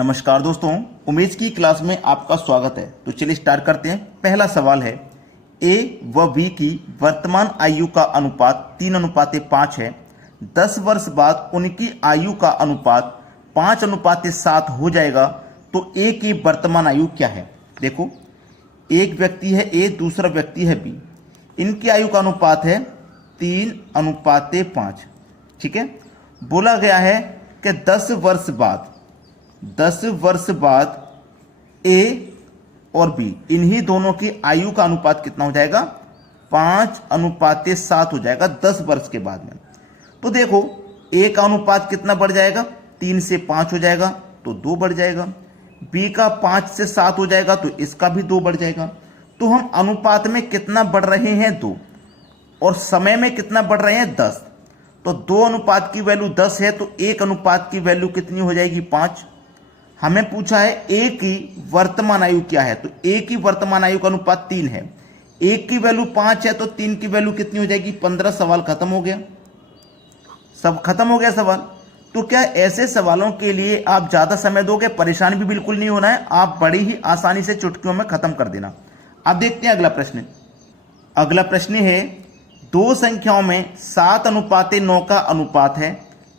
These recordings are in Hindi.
नमस्कार दोस्तों, उमेश की क्लास में आपका स्वागत है। तो चलिए स्टार्ट करते हैं। पहला सवाल है, ए व बी की वर्तमान आयु का अनुपात 3:5 है। 10 वर्ष बाद उनकी आयु का अनुपात 5:7 हो जाएगा, तो ए की वर्तमान आयु क्या है। देखो, एक व्यक्ति है ए, दूसरा व्यक्ति है बी। इनकी आयु का अनुपात है 3:5। ठीक है। बोला गया है कि 10 वर्ष बाद ए और बी, इन्हीं दोनों की आयु का अनुपात कितना हो जाएगा, 5:7 हो जाएगा 10 वर्ष के बाद में। तो देखो, ए का अनुपात कितना बढ़ जाएगा, 3 से 5 हो जाएगा तो 2 बढ़ जाएगा। बी का 5 से 7 हो जाएगा तो इसका भी 2 बढ़ जाएगा। तो हम अनुपात में कितना बढ़ रहे हैं, 2, और समय में कितना बढ़ रहे हैं, 10। तो 2 अनुपात की वैल्यू 10 है, तो 1 अनुपात की वैल्यू कितनी हो जाएगी, 5। हमें पूछा है ए की वर्तमान आयु क्या है, तो ए की वर्तमान आयु का अनुपात 3 है। 1 की वैल्यू 5 है तो 3 की वैल्यू कितनी हो जाएगी, 15। सवाल खत्म हो गया, सब खत्म हो गया सवाल। तो क्या ऐसे सवालों के लिए आप ज्यादा समय दोगे, परेशान भी बिल्कुल नहीं होना है, आप बड़ी ही आसानी से चुटकियों में खत्म कर देना। अब देखते हैं अगला प्रश्न। अगला प्रश्न है, 2 संख्याओं में 7:9 का अनुपात है।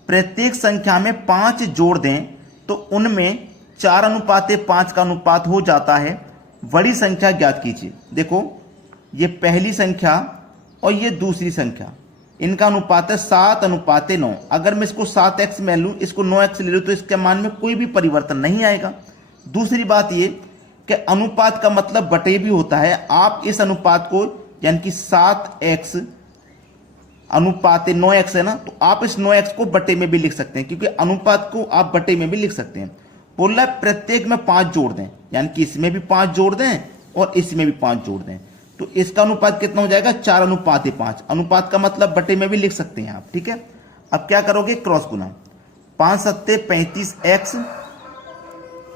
प्रत्येक संख्या में 5 जोड़ दें तो उनमें 4:5 का अनुपात हो जाता है। बड़ी संख्या ज्ञात कीजिए। देखो, ये पहली संख्या और ये दूसरी संख्या, इनका अनुपात है 7:9। अगर मैं इसको 7x में लूँ, इसको 9x ले लूँ, तो इसके मान में कोई भी परिवर्तन नहीं आएगा। दूसरी बात ये कि अनुपात का मतलब बटे भी होता है। आप इस अनुपात को, यानी कि 7x अनुपात 9x है ना, तो आप इस 9x को बटे में भी लिख सकते हैं, क्योंकि अनुपात को आप बटे में भी लिख सकते हैं। बोल रहा है प्रत्येक में 5 जोड़ दें, यानी कि इसमें भी 5 जोड़ दें और इसमें भी 5 जोड़ दें, तो इसका अनुपात कितना हो जाएगा, 4:5। अनुपात का मतलब बटे में भी लिख सकते हैं आप। ठीक है। अब क्या करोगे, क्रॉस गुना। 5 सत्ते 35x,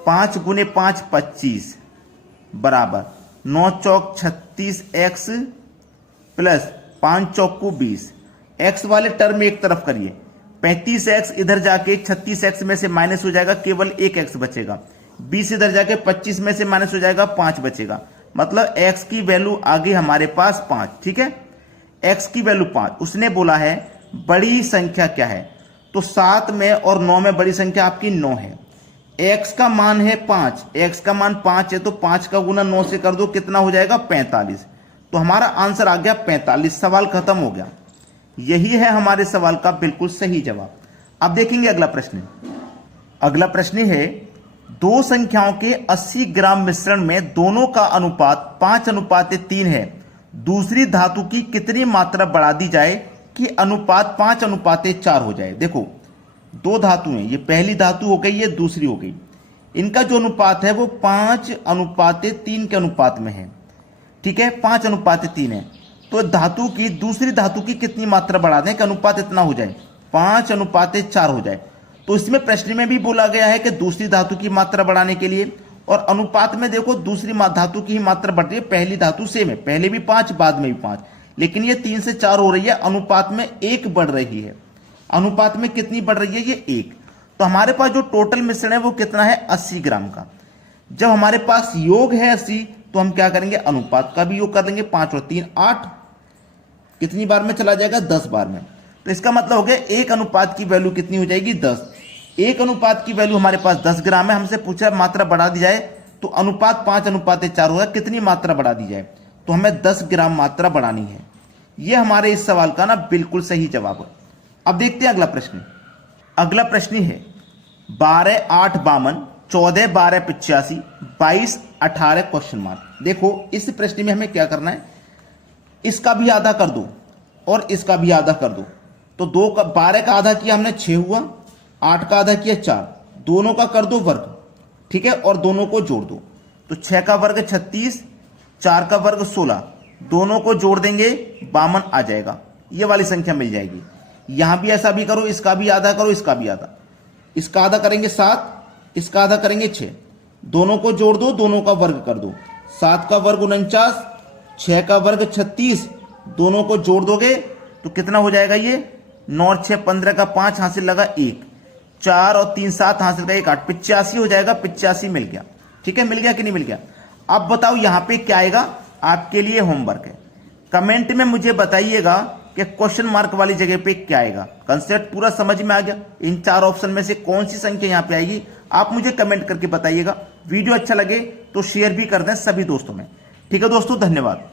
5 गुने 5 25 बराबर 9 चौक 36x प्लस 5 चौक को 20। x वाले टर्म एक तरफ करिए, 35x इधर जाके 36x में से माइनस हो जाएगा, केवल एक x बचेगा। 20 इधर जाके 25 में से माइनस हो जाएगा, 5 बचेगा। मतलब x की वैल्यू आ गई हमारे पास 5। ठीक है, x की वैल्यू 5। उसने बोला है बड़ी संख्या क्या है, तो 7 में और 9 में बड़ी संख्या आपकी 9 है। x का मान है 5, x का मान 5 है, तो 5 का गुना 9 से कर दो, कितना हो जाएगा, 45। तो हमारा आंसर आ गया 45। सवाल खत्म हो गया। यही है हमारे सवाल का बिल्कुल सही जवाब। अब देखेंगे अगला प्रश्न। अगला प्रश्न है, 2 संख्याओं के 80 ग्राम मिश्रण में दोनों का अनुपात 5:3 है। दूसरी धातु की कितनी मात्रा बढ़ा दी जाए कि अनुपात 5:4 हो जाए। देखो, 2 धातु हैं, ये पहली धातु हो गई, ये दूसरी हो गई। इनका जो अनुपात है वो 5:3 के अनुपात में है। ठीक है, 5:3 है। तो धातु की, दूसरी धातु की कितनी मात्रा बढ़ा दें कि अनुपात इतना हो जाए, 5:4 हो जाए। तो इसमें प्रश्न में भी बोला गया है कि दूसरी धातु की मात्रा बढ़ाने के लिए, और अनुपात में देखो दूसरी धातु की ही मात्रा बढ़ रही है, पहली धातु सेम है, पहले भी 5 बाद में भी 5, लेकिन ये 3 से 4 हो रही है, अनुपात में 1 बढ़ रही है। अनुपात में कितनी बढ़ रही है, ये 1। तो हमारे पास जो टोटल मिश्रण है वो कितना है, 80 ग्राम का। जब हमारे पास योग है 80, तो हम क्या करेंगे, अनुपात का भी योग कर लेंगे। 5 और 3 8, कितनी बार में चला जाएगा, 10 बार में। तो इसका मतलब हो गया 1 अनुपात की वैल्यू कितनी हो जाएगी, 10। 1 अनुपात की वैल्यू हमारे पास 10 ग्राम है। हमसे पूछा मात्रा बढ़ा दी जाए, तो अनुपात 5:4 होगा, कितनी मात्रा बढ़ा दी जाए, तो हमें 10 ग्राम मात्रा बढ़ानी है। यह हमारे इस सवाल का ना बिल्कुल सही जवाब है। अब देखते हैं अगला प्रश्न। अगला प्रश्न है, 12 8 52, 14 12 85, 22 18 क्वेश्चन मार्क। देखो, इस प्रश्न में हमें क्या करना है, इसका भी आधा कर दो और इसका भी आधा कर दो। तो 12 का आधा किया हमने, 6 हुआ। 8 का आधा किया, 4। दोनों का कर दो वर्ग। ठीक है, और दोनों को जोड़ दो। तो 6 का वर्ग 36, 4 का वर्ग 16, दोनों को जोड़ देंगे 52 आ जाएगा। ये वाली संख्या मिल जाएगी। यहां भी ऐसा भी करो, इसका भी आधा करो, इसका भी आधा। इसका आधा करेंगे 7, इसका आधा करेंगे 6, दोनों को जोड़ दो, दोनों का वर्ग कर दो। 7 का वर्ग 49, 6 का वर्ग 36, दोनों को जोड़ दोगे तो कितना हो जाएगा, ये 9 और 6 15 का 5 हासिल लगा 1। 4 और 3 7 हासिल का 1 8 85 हो जाएगा। 85 मिल गया। ठीक है, मिल गया कि नहीं मिल गया। अब बताओ यहां पे क्या आएगा, आपके लिए होमवर्क है। कमेंट में मुझे बताइएगा कि क्वेश्चन मार्क वाली जगह पे क्या आएगा। कंसेप्ट पूरा समझ में आ गया। इन 4 ऑप्शन में से कौन सी संख्या यहां पे आएगी आप मुझे कमेंट करके बताइएगा। वीडियो अच्छा लगे तो शेयर भी कर दें सभी दोस्तों में। ठीक है दोस्तों, धन्यवाद।